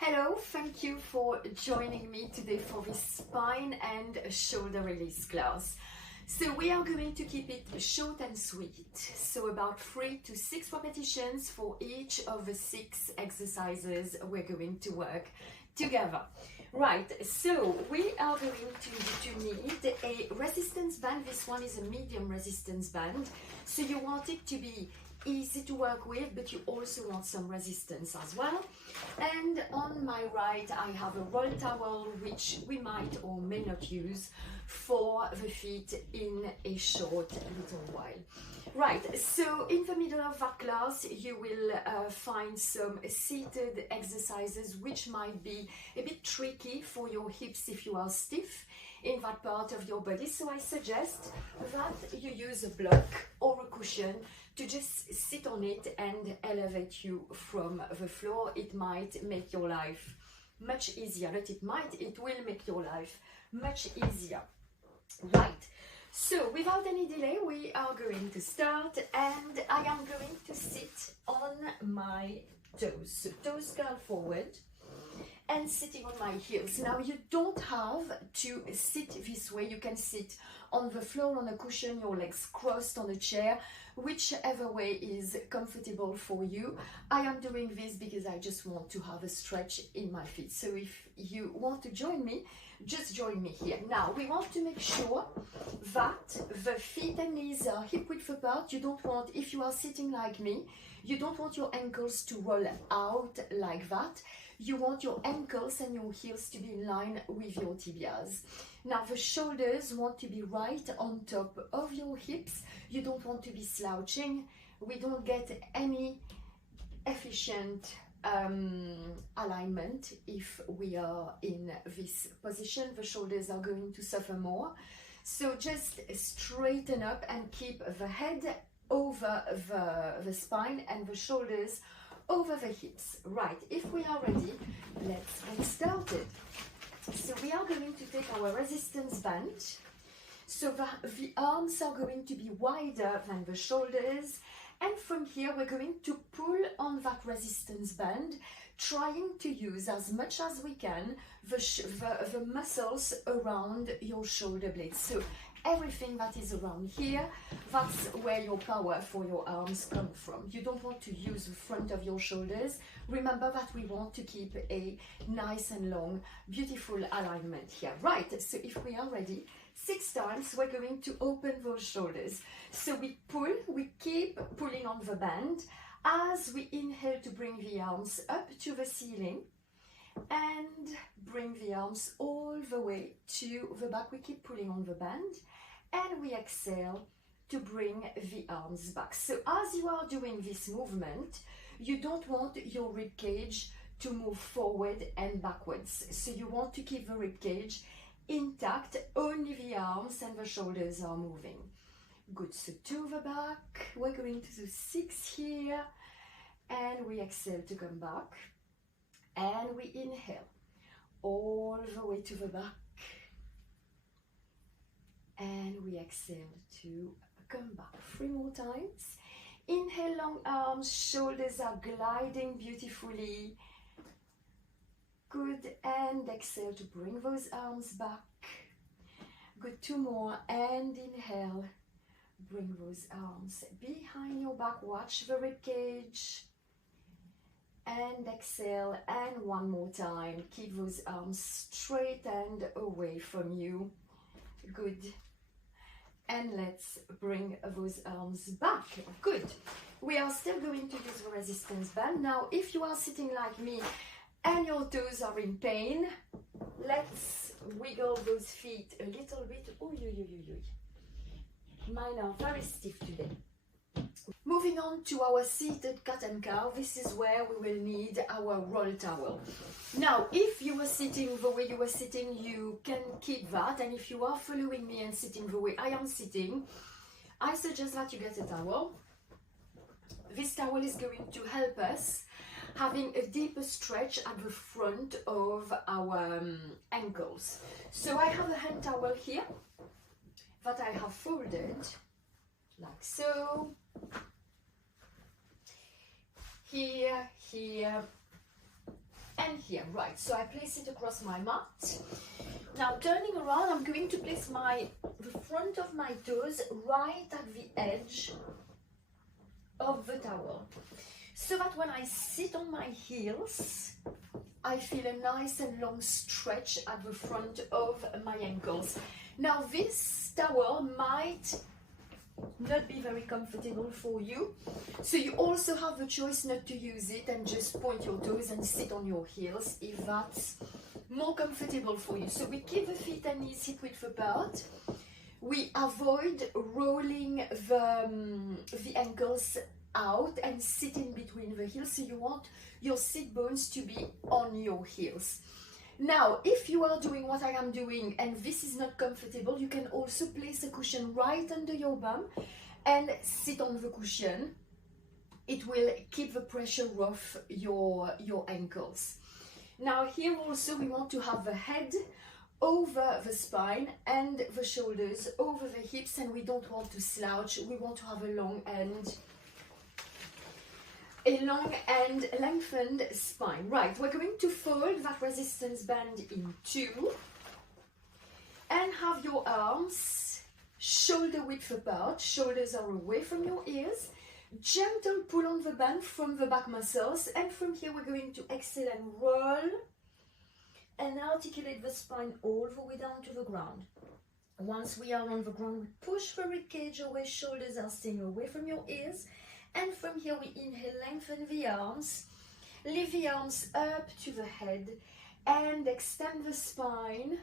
Hello, thank you for joining me today for this spine and shoulder release class. So we are going to keep it short and sweet. So about 3 to 6 repetitions for each of the 6 exercises we're going to work together. Right, so we are going to need a resistance band. This one is a medium resistance band. So you want it to be easy to work with, but you also want some resistance as well. And on my right I have a roll towel, which we might or may not use for the feet in a short little while. Right, so in the middle of that class you will find some seated exercises which might be a bit tricky for your hips if you are stiff in that part of your body. So I suggest that you use a block or a cushion to just sit on it and elevate you from the floor. It might make your life much easier. It will make your life much easier. Right, so without any delay we are going to start, and I am going to sit on my toes. So toes curl forward and sitting on my heels. Now you don't have to sit this way. You can sit on the floor, on a cushion, your legs crossed on a chair, whichever way is comfortable for you. I am doing this because I just want to have a stretch in my feet. So if you want to join me, just join me here. Now we want to make sure that the feet and knees are hip width apart. You don't want, if you are sitting like me, you don't want your ankles to roll out like that. You want your ankles and your heels to be in line with your tibias. Now the shoulders want to be right on top of your hips. You don't want to be slouching. We don't get any efficient alignment if we are in this position. The shoulders are going to suffer more. So just straighten up and keep the head over the spine and the shoulders over the hips. Right, if we are ready, let's get started. So we are going to take our resistance band. So the arms are going to be wider than the shoulders, and from here we're going to pull on that resistance band, trying to use as much as we can the muscles around your shoulder blades. So everything that is around here, that's where your power for your arms come from. You don't want to use the front of your shoulders. Remember that we want to keep a nice and long, beautiful alignment here. Right, so if we are ready, 6 times we're going to open those shoulders. So we pull, we keep pulling on the band as we inhale to bring the arms up to the ceiling and bring the arms all the way to the back. We keep pulling on the band and we exhale to bring the arms back. So as you are doing this movement, you don't want your rib cage to move forward and backwards. So you want to keep the rib cage intact, only the arms and the shoulders are moving. Good, so to the back, we're going to do 6 here, and we exhale to come back, and we inhale all the way to the back, and we exhale to come back. 3 more times. Inhale, long arms, shoulders are gliding beautifully. Good, and exhale to bring those arms back. Good, 2 more, and inhale, bring those arms behind your back, watch the rib cage, and exhale, and 1 more time, keep those arms straight and away from you. Good, and let's bring those arms back. Good, we are still going to use the resistance band. Now if you are sitting like me and your toes are in pain, let's wiggle those feet a little bit. Mine are very stiff today. Moving on to our seated cat and cow, this is where we will need our roll towel. Now, if you were sitting the way you were sitting, you can keep that, and if you are following me and sitting the way I am sitting, I suggest that you get a towel. This towel is going to help us having a deeper stretch at the front of our ankles. So I have a hand towel here that I have folded like so. Here, and here. Right, so I place it across my mat. Now turning around, I'm going to place the front of my toes right at the edge of the towel, so that when I sit on my heels, I feel a nice and long stretch at the front of my ankles. Now this towel might not be very comfortable for you, so you also have the choice not to use it and just point your toes and sit on your heels if that's more comfortable for you. So we keep the feet and knees hip width apart. We avoid rolling the ankles out and sit in between the heels, so you want your sit bones to be on your heels. Now, if you are doing what I am doing and this is not comfortable, you can also place a cushion right under your bum and sit on the cushion. It will keep the pressure off your ankles. Now here also we want to have the head over the spine and the shoulders over the hips, and we don't want to slouch. We want to have a long and lengthened spine. Right, we're going to fold that resistance band in two and have your arms shoulder width apart. Shoulders are away from your ears. Gentle pull on the band from the back muscles, and from here we're going to exhale and roll and articulate the spine all the way down to the ground. Once we are on the ground, we push the rib cage away, shoulders are staying away from your ears. And from here we inhale, lengthen the arms, lift the arms up to the head and extend the spine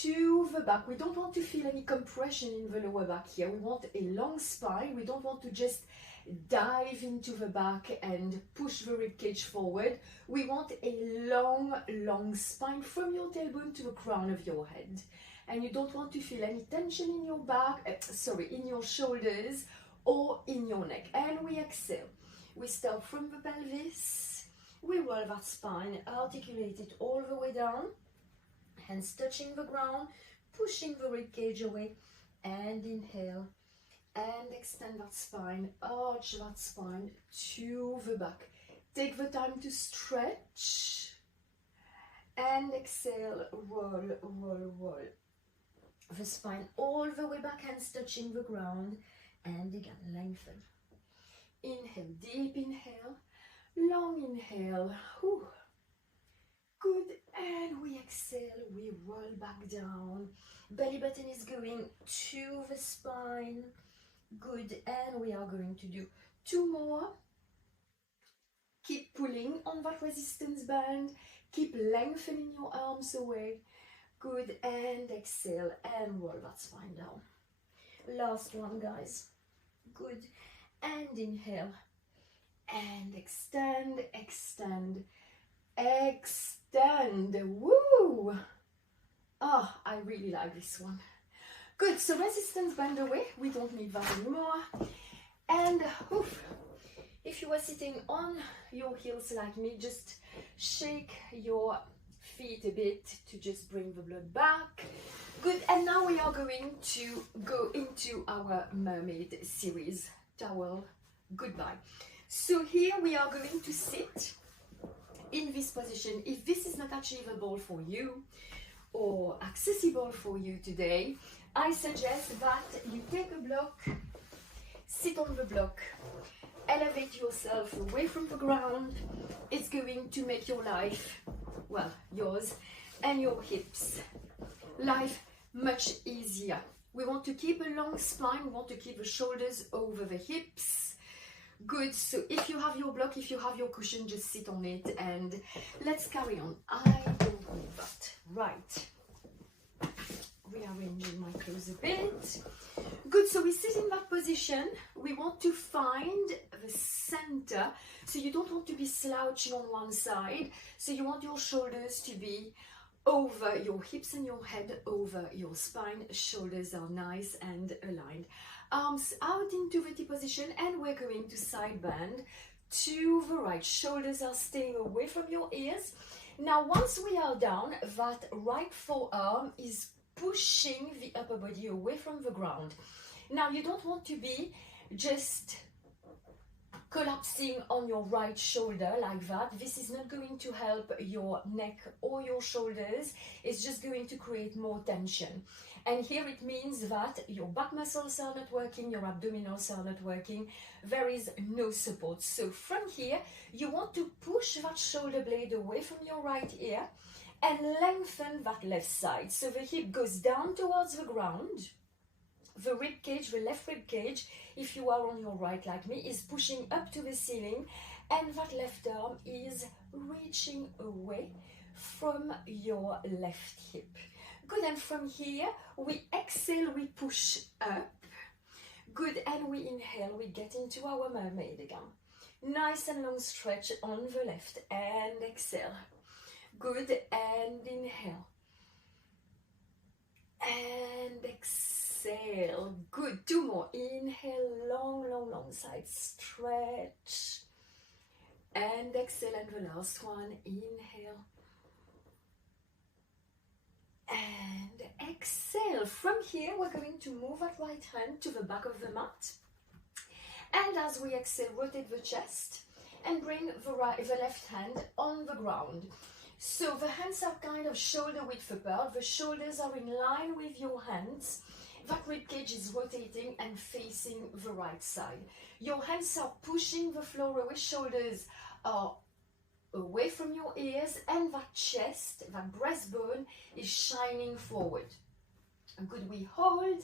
to the back. We don't want to feel any compression in the lower back here. We want a long spine. We don't want to just dive into the back and push the rib cage forward. We want a long spine from your tailbone to the crown of your head. And you don't want to feel any tension in your back, in your shoulders or in your neck. And we exhale. We start from the pelvis. We roll that spine, articulate it all the way down. Hands touching the ground, pushing the rib cage away, and inhale and extend that spine, arch that spine to the back. Take the time to stretch and exhale, roll the spine all the way back, hands touching the ground, and again lengthen. Inhale, deep inhale, long inhale. Whew. Good, and we exhale, we roll back down. Belly button is going to the spine. Good, and we are going to do two more. Keep pulling on that resistance band. Keep lengthening your arms away. Good, and exhale and roll that spine down. Last one, guys. Good, and inhale and extend, extend, extend. Woo! Oh, I really like this one. Good, so resistance band away. We don't need that anymore. And oof, if you are sitting on your heels like me, just shake your feet a bit to just bring the blood back. Good, and now we are going to go into our mermaid series. Towel, goodbye. So here we are going to sit in this position. If this is not achievable for you or accessible for you today, I suggest that you take a block, sit on the block, elevate yourself away from the ground. It's going to make your life, well, yours and your hips, life much easier. We want to keep a long spine, we want to keep the shoulders over the hips. Good, so if you have your block, if you have your cushion, just sit on it and let's carry on. I don't need that. Right. Rearranging my clothes a bit. Good, so we sit in that position. We want to find the center. So you don't want to be slouching on one side. So you want your shoulders to be over your hips and your head over your spine. Shoulders are nice and aligned. Arms out into the T position, and we're going to side bend to the right. Shoulders are staying away from your ears. Now, once we are down, that right forearm is pushing the upper body away from the ground. Now, you don't want to be just collapsing on your right shoulder like that. This is not going to help your neck or your shoulders. It's just going to create more tension. And here it means that your back muscles are not working, your abdominals are not working. There is no support. So from here, you want to push that shoulder blade away from your right ear and lengthen that left side. So the hip goes down towards the ground. The rib cage, the left rib cage, if you are on your right like me, is pushing up to the ceiling, and that left arm is reaching away from your left hip. Good, and from here, we exhale, we push up. Good, and we inhale, we get into our mermaid again. Nice and long stretch on the left, and exhale. Good, and inhale. And exhale. Good, 2 more. Inhale, long, long, long side stretch. And exhale, and the last one. Inhale. And exhale. From here, we're going to move that right hand to the back of the mat. And as we exhale, rotate the chest and bring the left hand on the ground. So the hands are kind of shoulder width apart. The shoulders are in line with your hands. That rib cage is rotating and facing the right side. Your hands are pushing the floor away. Shoulders are away from your ears, and that chest, that breastbone is shining forward. Good, we hold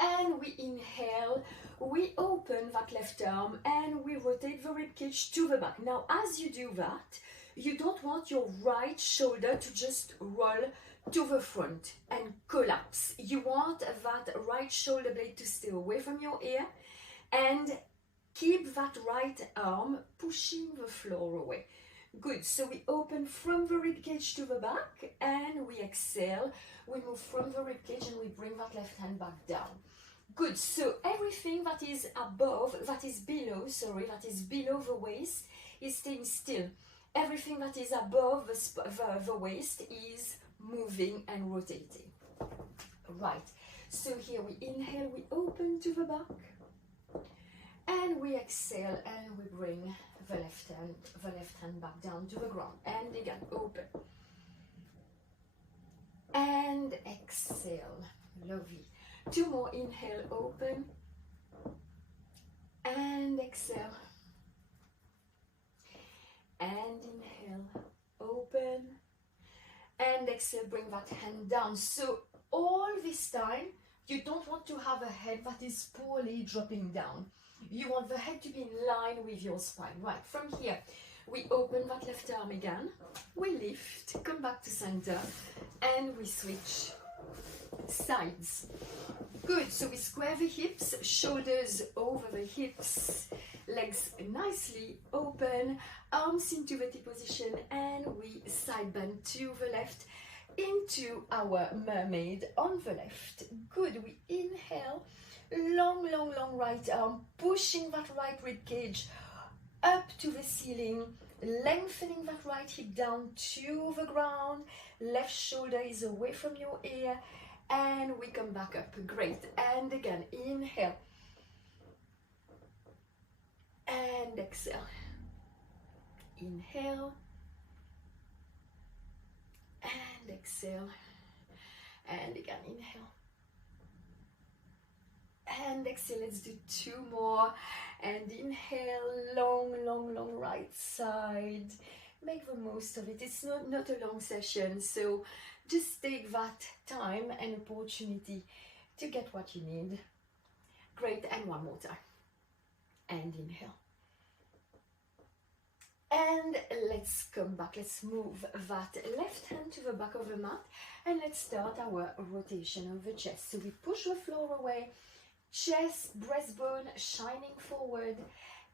and we inhale. We open that left arm and we rotate the rib cage to the back. Now, as you do that, you don't want your right shoulder to just roll to the front and collapse. You want that right shoulder blade to stay away from your ear and keep that right arm pushing the floor away. Good, so we open from the rib cage to the back and we exhale. We move from the rib cage and we bring that left hand back down. Good, so everything that is below the waist is staying still. Everything that is above the waist is moving and rotating. Right, so here we inhale, we open to the back, and we exhale and we bring the left hand back down to the ground, and again open and exhale. Lovely. 2 more. Inhale, open and exhale. And inhale, open, and exhale, bring that hand down. So all this time, you don't want to have a head that is poorly dropping down. You want the head to be in line with your spine. Right, from here, we open that left arm again, we lift, come back to center, and we switch sides. Good, so we square the hips, shoulders over the hips, legs nicely open, arms into the T position, and we side bend to the left into our mermaid on the left. Good, we inhale, long, long, long right arm, pushing that right rib cage up to the ceiling, lengthening that right hip down to the ground, left shoulder is away from your ear, and we come back up. Great, and again, inhale, and exhale. Inhale and exhale, and again inhale and exhale. Let's do 2 more, and inhale, long, long, long right side. Make the most of it. It's not a long session, so just take that time and opportunity to get what you need. Great, and 1 more time, and inhale. And let's come back. Let's move that left hand to the back of the mat, and let's start our rotation of the chest. So we push the floor away, chest, breastbone shining forward,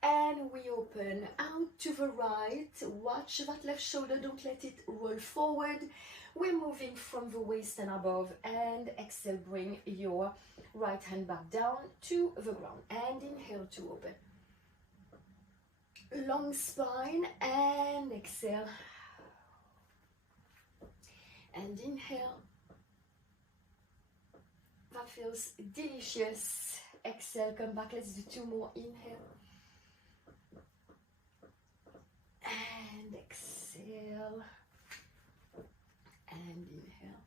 and we open out to the right. Watch that left shoulder, don't let it roll forward. We're moving from the waist and above, and exhale, bring your right hand back down to the ground, and inhale to open. Long spine, and exhale, and inhale. That feels delicious. Exhale, come back. Let's do 2 more. Inhale and exhale, and inhale,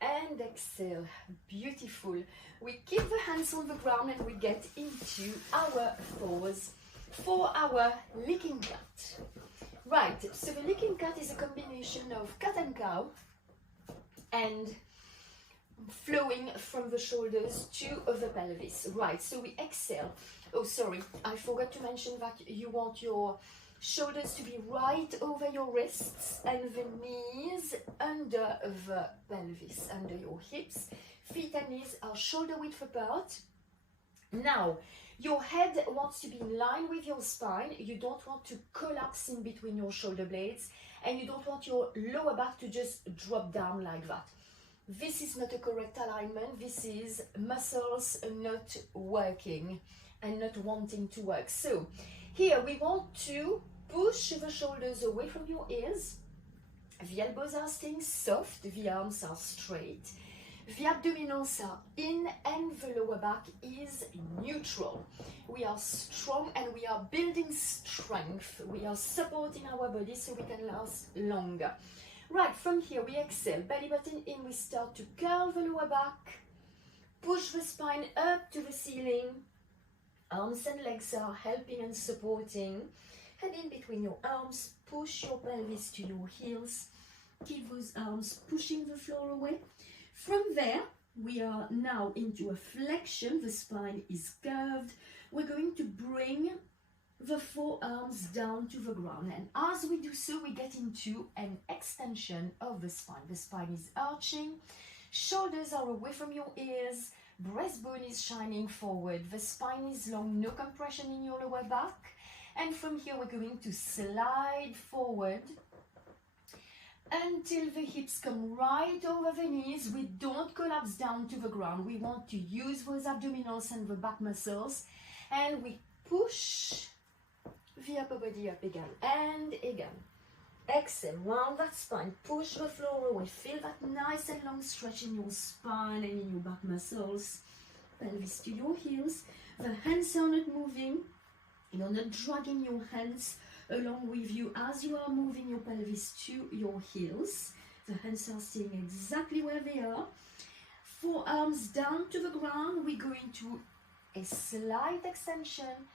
and exhale. Beautiful. We keep the hands on the ground and we get into our pose for our licking cat. Right, so the licking cat is a combination of cat and cow and flowing from the shoulders to the pelvis. Right, so we exhale. Oh, sorry, I forgot to mention that you want your shoulders to be right over your wrists and the knees under the pelvis, under your hips. Feet and knees are shoulder width apart. Now, your head wants to be in line with your spine. You don't want to collapse in between your shoulder blades, and you don't want your lower back to just drop down like that. This is not a correct alignment. This is muscles not working and not wanting to work. So here we want to push the shoulders away from your ears. The elbows are staying soft, the arms are straight. The abdominals are in and the lower back is neutral. We are strong and we are building strength. We are supporting our body so we can last longer. Right, from here we exhale, belly button in, we start to curl the lower back, push the spine up to the ceiling. Arms and legs are helping and supporting. Head in between your arms, push your pelvis to your heels. Keep those arms pushing the floor away. From there, we are now into a flexion. The spine is curved. We're going to bring the forearms down to the ground, and as we do so, we get into an extension of the spine. The spine is arching, shoulders are away from your ears, breastbone is shining forward, the spine is long, no compression in your lower back, and from here we're going to slide forward until the hips come right over the knees. We don't collapse down to the ground. We want to use those abdominals and the back muscles, and we push the upper body up again and again. Exhale, round that spine, push the floor away. Feel that nice and long stretch in your spine and in your back muscles. Pelvis to your heels. The hands are not moving. You're not dragging your hands along with you as you are moving your pelvis to your heels. The hands are staying exactly where they are. Forearms down to the ground. We go into a slight extension.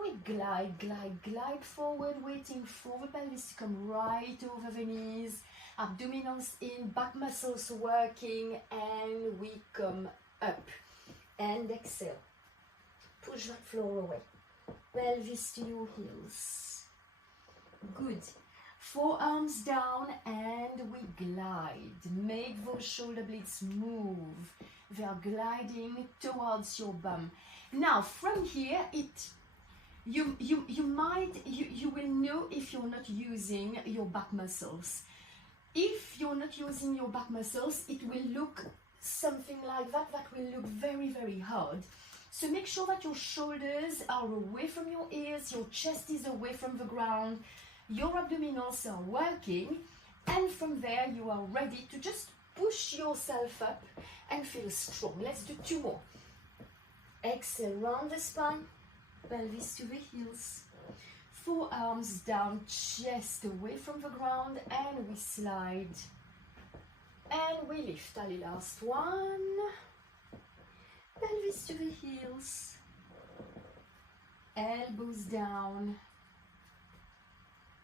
We glide, glide, glide forward, waiting for the pelvis to come right over the knees. Abdominals in, back muscles working, and we come up. And exhale. Push that floor away. Pelvis to your heels. Good. Forearms down and we glide. Make those shoulder blades move. They are gliding towards your bum. Now from here, you will know if you're not using your back muscles. If you're not using your back muscles, it will look something like that. That will look very, very hard. So make sure that your shoulders are away from your ears, your chest is away from the ground, your abdominals are working, and from there you are ready to just push yourself up and feel strong. Let's do two more. Exhale, round the spine. Pelvis to the heels, forearms down, chest away from the ground, and we slide and we lift. Ali, last one. Pelvis to the heels, elbows down,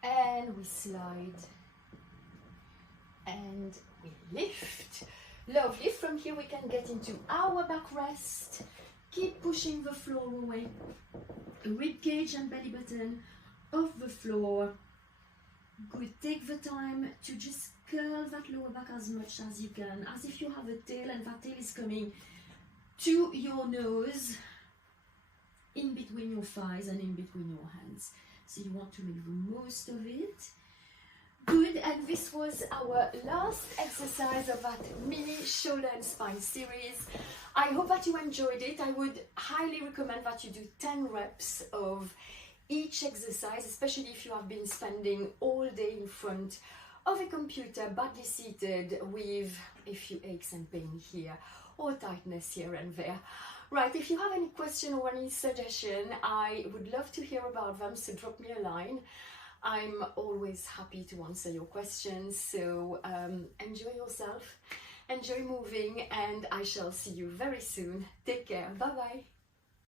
and we slide and we lift. Lovely. From here we can get into our back rest. Keep pushing the floor away. Rib cage and belly button off the floor. Good. Take the time to just curl that lower back as much as you can, as if you have a tail and that tail is coming to your nose, in between your thighs and in between your hands. So you want to make the most of it. Good, and this was our last exercise of that mini shoulder and spine series. I hope that you enjoyed it. I would highly recommend that you do 10 reps of each exercise, especially if you have been spending all day in front of a computer, badly seated, with a few aches and pain here or tightness here and there. Right, if you have any question or any suggestion, I would love to hear about them, so drop me a line. I'm always happy to answer your questions, so enjoy yourself, enjoy moving, and I shall see you very soon. Take care, bye bye.